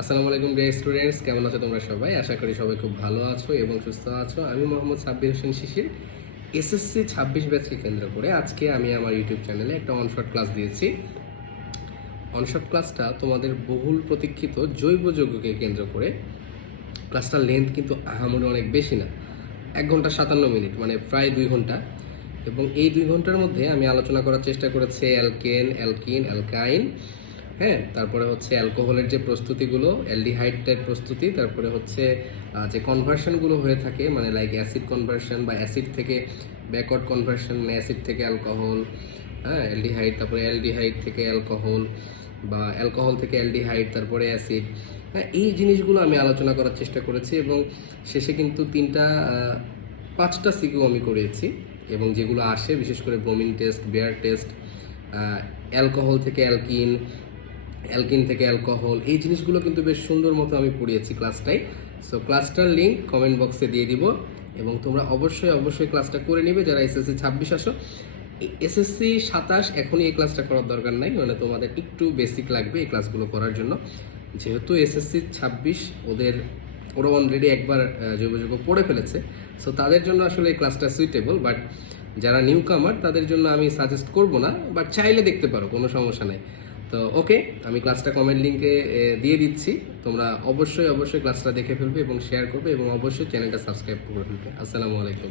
আসসালামু আলাইকুম dear students কেমন আছো তোমরা সবাই? আশা করি সবাই খুব ভালো আছো এবং সুস্থ আছো। আমি মোহাম্মদ সাব্বির হোসেন শিশির এসএসসি ছাব্বিশ ব্যাচকে কেন্দ্র করে আজকে আমি আমার ইউটিউব চ্যানেলে একটা অনশট ক্লাস দিয়েছি। অনশট ক্লাসটা তোমাদের বহুল প্রতীক্ষিত জৈব যৌগকে কেন্দ্র করে। ক্লাসটার লেন্থ কিন্তু আহামরি অনেক বেশি না। এক ঘণ্টা সাতান্ন মিনিট মানে প্রায় দুই ঘণ্টা। এবং এই দুই ঘণ্টার মধ্যে আমি আলোচনা করার চেষ্টা করেছি অ্যালকেন, অ্যালকিন, অ্যালকাইন। হ্যাঁ তারপরে হচ্ছে অ্যালকোহলের যে প্রস্তুতিগুলো, অ্যালডিহাইডের প্রস্তুতি, তারপরে হচ্ছে যে কনভার্সনগুলো হয়ে থাকে মানে লাইক অ্যাসিড কনভার্সন বা অ্যাসিড থেকে ব্যাকওয়ার্ড কনভার্সন মানে অ্যাসিড থেকে অ্যালকোহল হ্যাঁ অ্যালডিহাইড, তারপরে অ্যালডিহাইড থেকে অ্যালকোহল বা অ্যালকোহল থেকে অ্যালডিহাইড, তারপরে অ্যাসিড হ্যাঁ এই জিনিসগুলো আমি আলোচনা করার চেষ্টা করেছি এবং শেষে কিন্তু তিনটা পাঁচটা সিকিউ আমি করেছি এবং যেগুলো আসে, বিশেষ করে bromine test, Baeyer test alcohol থেকে অ্যালকিন অ্যালকিন থেকে অ্যালকোহল এই জিনিসগুলো কিন্তু বেশ সুন্দর মতো আমি পড়িয়েছি ক্লাসটাই সো ক্লাসটার লিঙ্ক কমেন্ট বক্সে দিয়ে দিব এবং তোমরা অবশ্যই অবশ্যই ক্লাসটা করে নিবে। যারা এসএসসি ছাব্বিশ আসো এসএসসি সাতাশ এখনই এই ক্লাসটা করার দরকার নাই মানে তোমাদের একটু বেসিক লাগবে এই ক্লাসগুলো করার জন্য। যেহেতু এসএসসি ছাব্বিশ ওদের ওরা অলরেডি একবার আহ, জৈব যৌগ পড়ে ফেলেছে। সো তাদের জন্য আসলে এই ক্লাসটা সুইটেবল বাট যারা নিউ কামার তাদের জন্য আমি সাজেস্ট করব না বাট চাইলে দেখতে পারো কোনো সমস্যা নাই। তো ওকে, আমি ক্লাসটা কমেন্ট লিঙ্কে দিয়ে দিচ্ছি। তোমরা অবশ্যই অবশ্যই ক্লাসটা দেখে ফেলবে এবং শেয়ার করবে এবং অবশ্যই চ্যানেলটা সাবস্ক্রাইব করে ফেলবে। আসসালামু আলাইকুম।